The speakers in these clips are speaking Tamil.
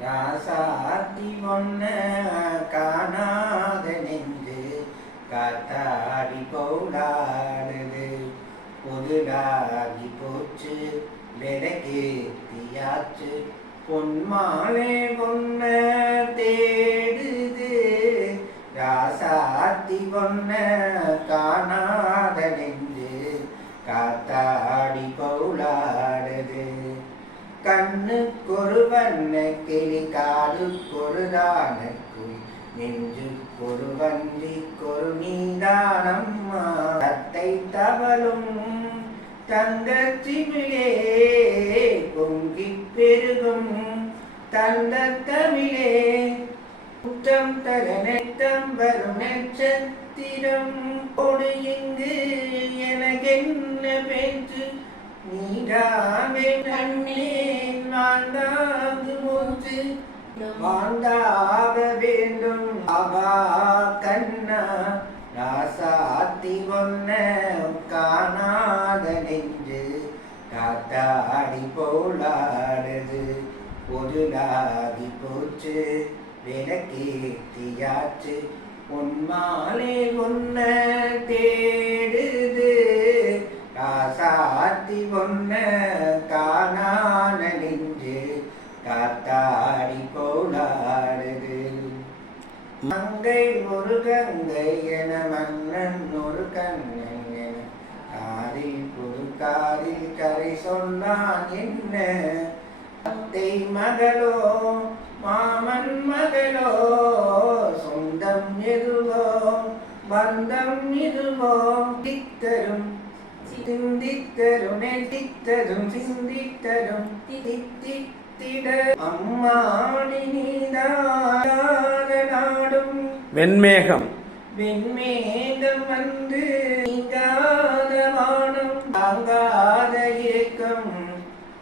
ராசாத்தி ஒன்ன காணாத நெஞ்சு காத்தாடி போலாடுது பொதுடாகி போச்சு வெடகேத்தியாச்சு பொன்மாலே பொன்ன தேடுது ராசாத்தி ஒன்ன காணாத நெஞ்சு காத்தாடி போலாடுது கண்ணுக்கொரு வண்ண கிளி காதுக்கொரு தானக்கும் நெஞ்சுக்கொரு வஞ்சிக்கொரு நீதானம்மா தத்தை தவளும் தங்கச்சிமிழே பொங்கிப் பெருகும் தந்த தமிழே குற்றம் தர நெத்தம் வரும் நட்சத்திரம் ஓடு இங்கு எனக்கென்ன பேச்சு நீடாமே கண்ணேன் வாழ்ந்தாங்கு மூச்சு வாழ்ந்தாக வேண்டும் அவா கண்ணா ராசாத்தி ஒன்ன காணாத நெஞ்சு காத்தாடி போலாடுது பொருளாகி போச்சு விளக்கேத்தியாச்சு உன்மாலே ஒன்ன தேடுது ராசாத்தி ஒன்ன காணான நெஞ்சு காத்தாடி போலாடுது மங்கை ஒரு கங்கை என மன்னன் ஒரு கண்ணன் என காரில் புது காரில் கரை சொன்னான் என்ன அத்தை மகளோ மாமன் மகளோ சொந்தம் எதுவோ பந்தம் இதுவோ தித்தரும் சிந்தித்தரும் நெத்தித்தரும் சிந்தித்தரும் தித்தித்திட அம்மாடி நீதாத நாடும் வெண்மேகம் வெண்மேகம் வந்து நீங்காத வானம் தாங்காத ஏக்கம்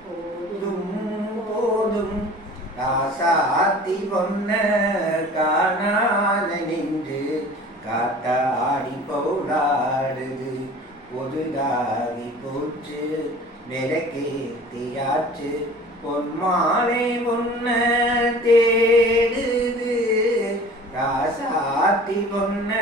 போதும் போதும் ராசாத்தி ஒன்ன காணாத நின்று காத்தாடி போலாடுது பொதுதாகி போச்சு விளக்கேத்தியாச்சு பொன்மாலை ஒன்ன தேடுது ராசாத்தி ஒன்ன